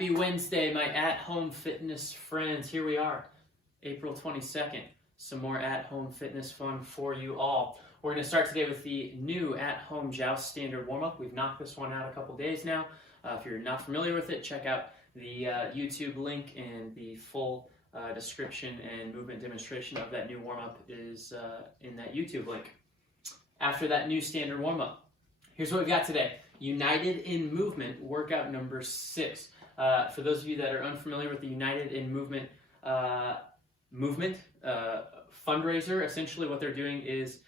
Happy Wednesday, my at-home fitness friends. Here we are, April 22nd. Some more at-home fitness fun for you all. We're going to start today with the new at-home Joust standard warm-up. We've knocked this one out a couple days now. If you're not familiar with it, check out the YouTube link, and the full description and movement demonstration of that new warm-up is in that YouTube link. After that new standard warm-up, here's what we've got today. United in Movement workout number 6. For those of you that are unfamiliar with the United in Movement fundraiser, essentially what they're doing is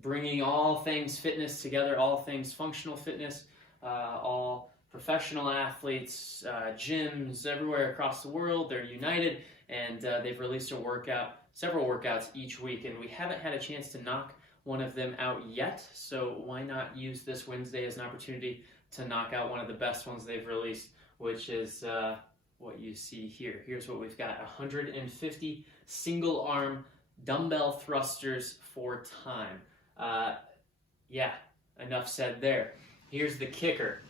bringing all things fitness together, all things functional fitness, all professional athletes, gyms everywhere across the world. They're united, and they've released a workout, several workouts each week, and we haven't had a chance to knock one of them out yet, so why not use this Wednesday as an opportunity to knock out one of the best ones they've released, which is what you see here. Here's what we've got: 150 single arm dumbbell thrusters for time. Yeah, enough said there. Here's the kicker.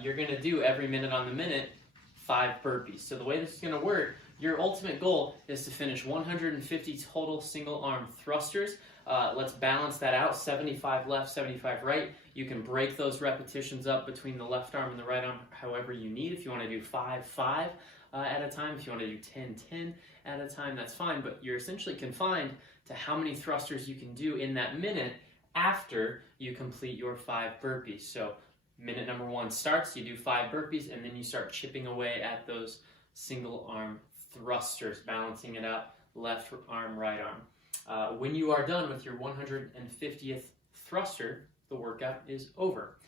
You're gonna do every minute on the minute 5 burpees. So the way this is gonna work, your ultimate goal is to finish 150 total single arm thrusters. Let's balance that out, 75 left, 75 right. You can break those repetitions up between the left arm and the right arm however you need. If you want to do 5-5 at a time, if you want to do 10-10 at a time, that's fine, but you're essentially confined to how many thrusters you can do in that minute after you complete your 5 burpees. So minute number 1 starts, you do 5 burpees, and then you start chipping away at those single arm thrusters, balancing it out, left arm, right arm. When you are done with your 150th thruster, the workout is over.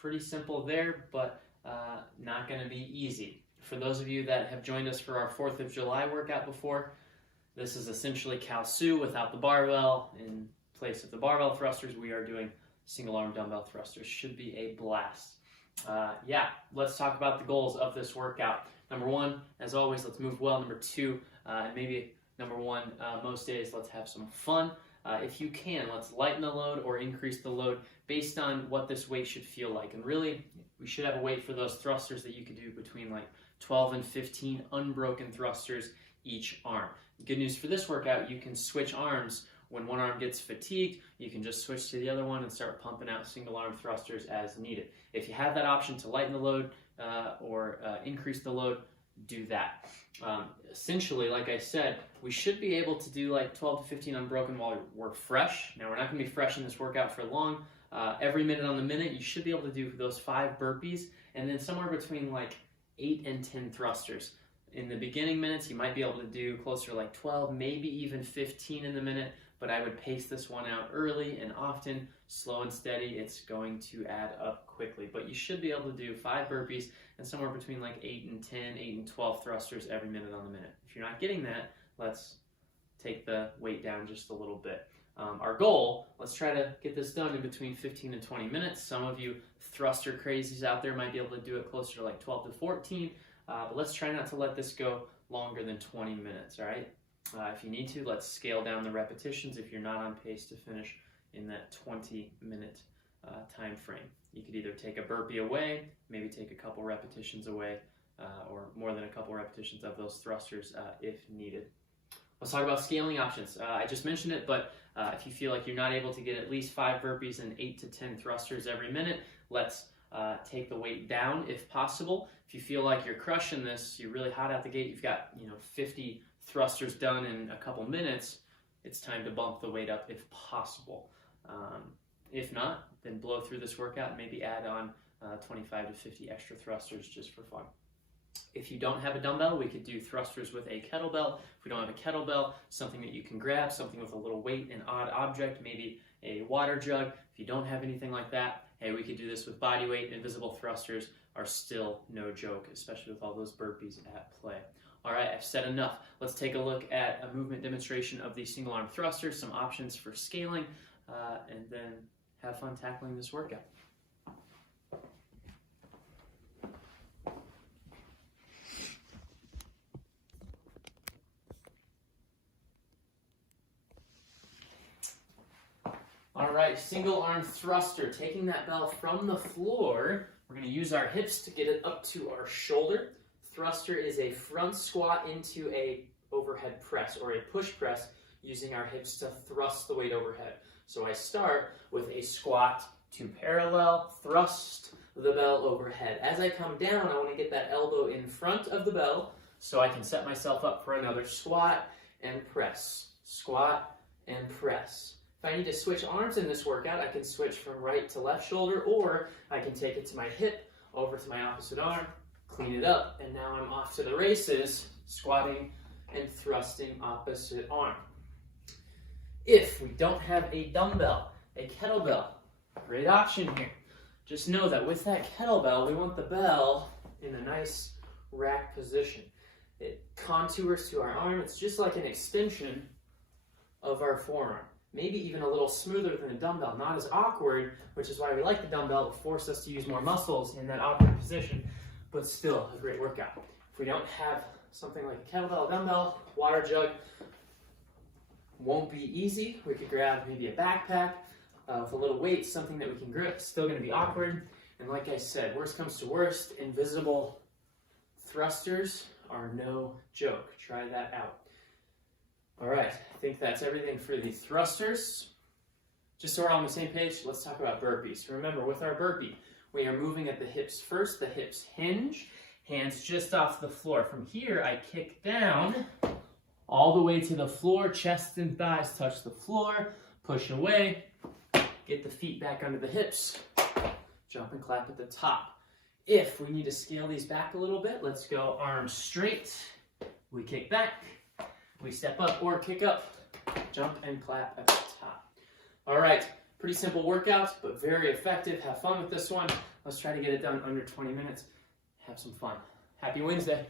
Pretty simple there, but not going to be easy. For those of you that have joined us for our 4th of July workout before, this is essentially Kalsu without the barbell. In place of the barbell thrusters, we are doing single arm dumbbell thrusters. Should be a blast. Yeah, let's talk about the goals of this workout. Number 1, as always, let's move well. Number 2, and maybe number 1, most days, let's have some fun. If you can, let's lighten the load or increase the load based on what this weight should feel like. And really, we should have a weight for those thrusters that you could do between like 12 and 15 unbroken thrusters each arm. Good news for this workout, you can switch arms. When one arm gets fatigued, you can just switch to the other one and start pumping out single arm thrusters as needed. If you have that option to lighten the load or increase the load, do that. Essentially, like I said, we should be able to do like 12 to 15 unbroken while we're fresh. Now, we're not going to be fresh in this workout for long. Every minute on the minute, you should be able to do those 5 burpees, and then somewhere between like 8 and 10 thrusters. In the beginning minutes, you might be able to do closer to like 12, maybe even 15 in the minute, but I would pace this one out early and often, slow and steady. It's going to add up quickly, but you should be able to do 5 burpees and somewhere between like 8 and 10, 8 and 12 thrusters every minute on the minute. If you're not getting that, let's take the weight down just a little bit. Our goal, let's try to get this done in between 15 and 20 minutes. Some of you thruster crazies out there might be able to do it closer to like 12 to 14, but let's try not to let this go longer than 20 minutes, all right? If you need to, let's scale down the repetitions if you're not on pace to finish in that 20-minute time frame. You could either take a burpee away, maybe take a couple repetitions away, or more than a couple repetitions of those thrusters if needed. Let's talk about scaling options. I just mentioned it, but if you feel like you're not able to get at least 5 burpees and 8 to 10 thrusters every minute, let's take the weight down if possible. If you feel like you're crushing this, you're really hot out the gate, you've got 50 thrusters done in a couple minutes, it's time to bump the weight up if possible. If not, then blow through this workout and maybe add on 25 to 50 extra thrusters just for fun. If you don't have a dumbbell, we could do thrusters with a kettlebell. If we don't have a kettlebell, something that you can grab, something with a little weight, an odd object, maybe a water jug. If you don't have anything like that, hey, we could do this with body weight. Invisible thrusters are still no joke, especially with all those burpees at play. All right, I've said enough. Let's take a look at a movement demonstration of the single arm thrusters, some options for scaling, and then have fun tackling this workout. All right, single arm thruster, taking that bell from the floor. We're going to use our hips to get it up to our shoulder. Thruster is a front squat into a overhead press or a push press using our hips to thrust the weight overhead. So I start with a squat to parallel thrust the bell overhead. As I come down, I want to get that elbow in front of the bell so I can set myself up for another squat and press. Squat and press. If I need to switch arms in this workout, I can switch from right to left shoulder, or I can take it to my hip, over to my opposite arm, clean it up, and now I'm off to the races, squatting and thrusting opposite arm. If we don't have a dumbbell, a kettlebell, great option here. Just know that with that kettlebell, we want the bell in a nice rack position. It contours to our arm. It's just like an extension of our forearm. Maybe even a little smoother than a dumbbell. Not as awkward, which is why we like the dumbbell. It forces us to use more muscles in that awkward position, but still a great workout. If we don't have something like a kettlebell, dumbbell, water jug, won't be easy. We could grab maybe a backpack with a little weight, something that we can grip. Still going to be awkward. And like I said, worst comes to worst, invisible thrusters are no joke. Try that out. All right, I think that's everything for the thrusters. Just so we're all on the same page, let's talk about burpees. Remember, with our burpee, we are moving at the hips first. The hips hinge, hands just off the floor. From here, I kick down all the way to the floor. Chest and thighs touch the floor. Push away. Get the feet back under the hips. Jump and clap at the top. If we need to scale these back a little bit, let's go arms straight. We kick back. We step up or kick up, jump and clap at the top. All right, pretty simple workout, but very effective. Have fun with this one. Let's try to get it done under 20 minutes. Have some fun. Happy Wednesday.